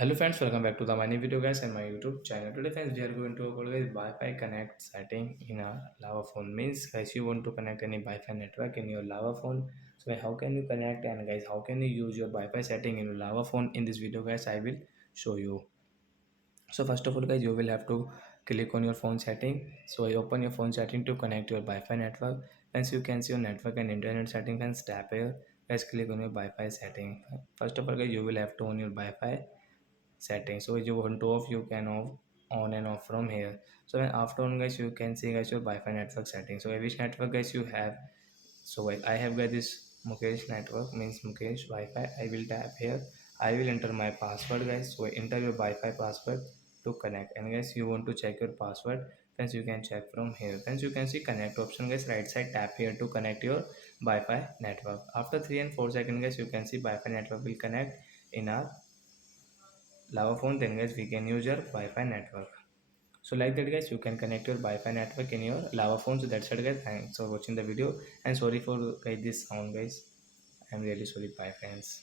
Hello friends, welcome back to the my new video guys and my YouTube channel. Today friends, we are going to cover guys Wi-Fi connect setting in a lava phone. Means guys, you want to connect any Wi-Fi network in your lava phone. So how can you connect, and guys, how can you use your Wi-Fi setting in your lava phone? In this video guys, I will show you. So first of all guys, you will have to click on your phone setting. So I open your phone setting to connect your Wi-Fi network. Once you can see your network and internet setting, then tap here. Guys, click on your Wi-Fi setting. First of all guys, you will have to on your Wi-Fi setting. So if you want to off, you can off on and off from here. So when after on guys, you can see guys your Wi-Fi network setting. So which network guys you have. So I have got this Mukesh network, means Mukesh Wi-Fi. I will tap here. I will enter my password guys. So enter your Wi-Fi password to connect, and guys you want to check your password. Friends, you can check from here. Friends, you can see connect option guys, right side, tap here to connect your Wi-Fi network. After 3 and 4 seconds guys, you can see Wi-Fi network will connect in our lava phone. Then guys, we can use your Wi-Fi network. So like that guys, you can connect your Wi-Fi network in your lava phone. So that's it guys, thanks for watching the video, and sorry for guys this sound guys, I'm really sorry. Bye friends.